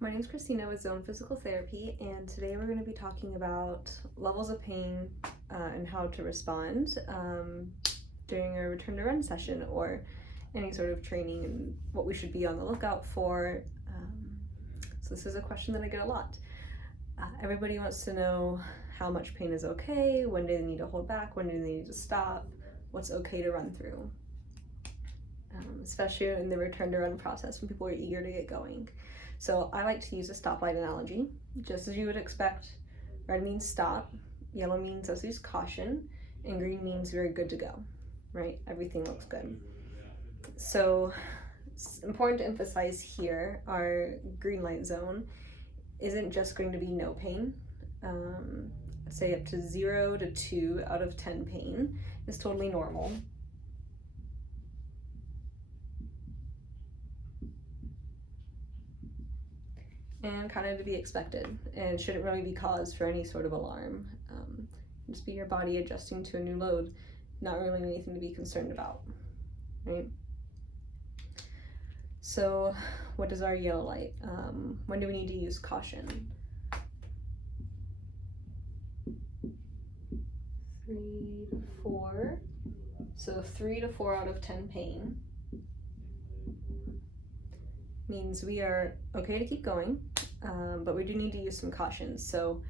My name is Christina with Zone Physical Therapy, and today we're going to be talking about levels of pain and how to respond during a return to run session or any sort of training and what we should be on the lookout for. So this is a question that I get a lot. Everybody wants to know how much pain is okay, when do they need to hold back, when do they need to stop, what's okay to run through, especially in the return to run process when people are eager to get going. So I like to use a stoplight analogy, just as you would expect. Red means stop, yellow means let's use caution, and green means we're good to go, right? Everything looks good. So it's important to emphasize here, our green light zone isn't just going to be no pain. I'd say up to 0 to 2 out of 10 pain is totally normal. And kind of to be expected, and shouldn't really be cause for any sort of alarm. Just be your body adjusting to a new load, not really anything to be concerned about, right? So what is our yellow light? When do we need to use caution? 3 to 4. So 3 to 4 out of 10 pain means we are okay to keep going, but we do need to use some caution. So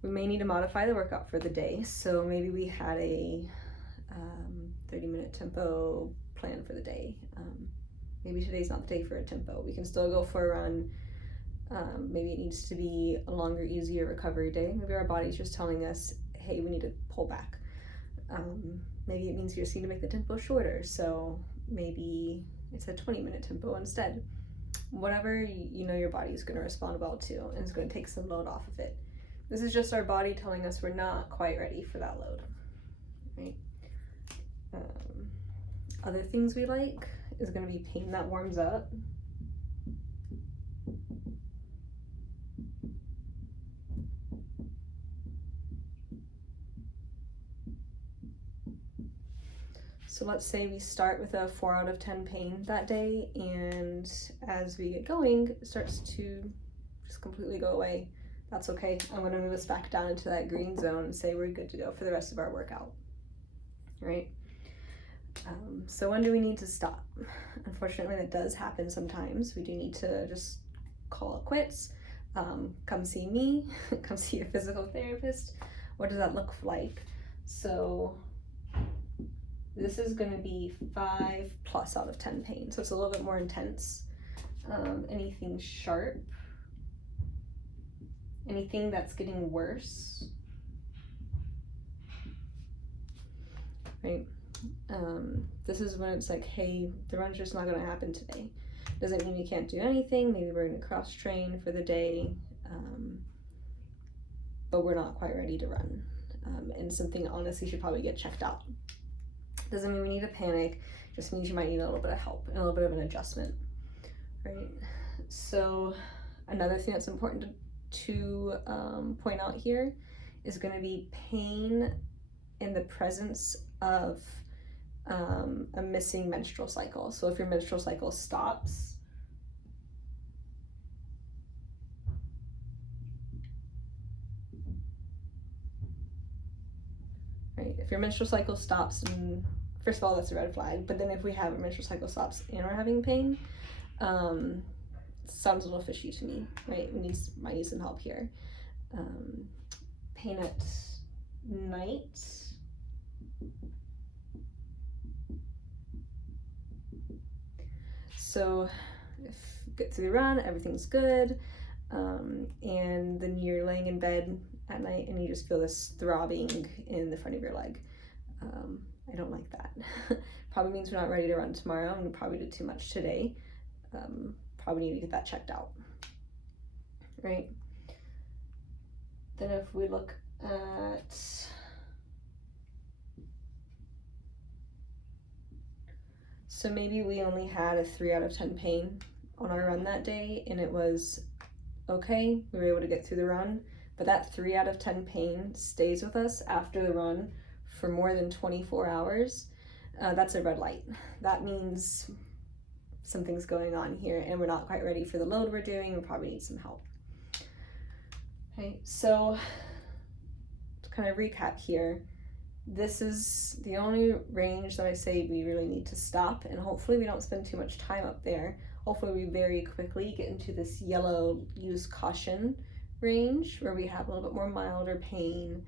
we may need to modify the workout for the day. So maybe we had a 30-minute tempo plan for the day. Maybe today's not the day for a tempo. We can still go for a run. Maybe it needs to be a longer, easier recovery day. Maybe our body's just telling us, hey, we need to pull back. Maybe it means you just need to make the tempo shorter. So maybe it's a 20-minute tempo instead. Whatever you know your body's going to respond well to, and it's going to take some load off of it. This is just our body telling us we're not quite ready for that load, right? Other things we like is going to be pain that warms up. So let's say we start with a 4 out of 10 pain that day, and as we get going, it starts to just completely go away. That's okay. I'm going to move us back down into that green zone and say we're good to go for the rest of our workout, right? So when do we need to stop? Unfortunately, that does happen sometimes. We do need to just call it quits. Come see me, come see a physical therapist. What does that look like? So this is going to be 5+ out of 10 pain, so it's a little bit more intense. Anything sharp, anything that's getting worse, right? This is when it's like, hey, the run's just not going to happen today. Doesn't mean we can't do anything. Maybe we're going to cross train for the day, but we're not quite ready to run. And something honestly should probably get checked out. Doesn't mean we need to panic, just means you might need a little bit of help and a little bit of an adjustment, right? So another thing that's important to point out here is going to be pain in the presence of a missing menstrual cycle. So if your menstrual cycle stops, right? If your menstrual cycle stops, and first of all, that's a red flag. But then if we have a menstrual cycle stops and we're having pain, sounds a little fishy to me, right? Might need some help here. Pain at night. So if you get through the run, everything's good, and then you're laying in bed at night and you just feel this throbbing in the front of your leg. I don't like that. Probably means we're not ready to run tomorrow, and we probably did too much today. Probably need to get that checked out, right? Then if we look at so maybe we only had a 3 out of 10 pain on our run that day, and it was okay, we were able to get through the run, but that 3 out of 10 pain stays with us after the run for more than 24 hours. That's a red light. That means something's going on here and we're not quite ready for the load we're doing, we probably need some help. Okay, so to kind of recap here, this is the only range that I say we really need to stop, and hopefully we don't spend too much time up there. Hopefully we very quickly get into this yellow use caution range where we have a little bit more milder pain,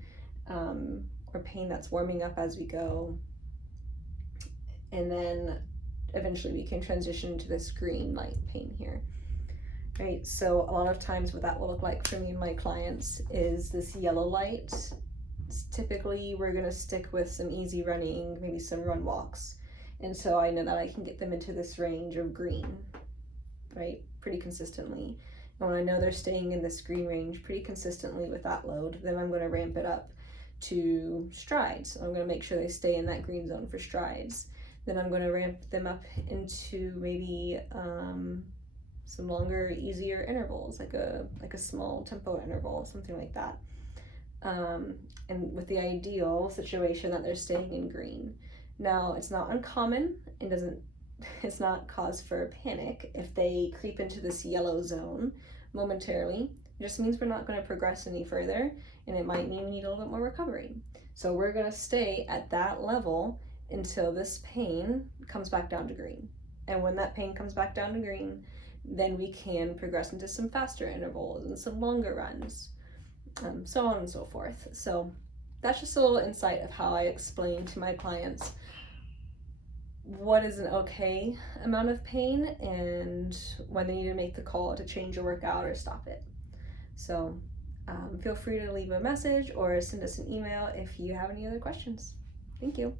or pain that's warming up as we go. And then eventually we can transition to this green light pain here. Right, so a lot of times what that will look like for me and my clients is this yellow light. Typically we're going to stick with some easy running, maybe some run walks, and so I know that I can get them into this range of green, right, pretty consistently. And when I know they're staying in this green range pretty consistently with that load, then I'm going to ramp it up to strides. I'm going to make sure they stay in that green zone for strides. Then I'm going to ramp them up into maybe some longer, easier intervals, like a small tempo interval, something like that. And with the ideal situation that they're staying in green. Now, it's not uncommon and it's not cause for panic if they creep into this yellow zone momentarily. It just means we're not going to progress any further, and it might mean we need a little bit more recovery. So we're going to stay at that level until this pain comes back down to green. And when that pain comes back down to green, then we can progress into some faster intervals and some longer runs. So on and so forth. So that's just a little insight of how I explain to my clients what is an okay amount of pain and when they need to make the call to change a workout or stop it. So feel free to leave a message or send us an email if you have any other questions. Thank you.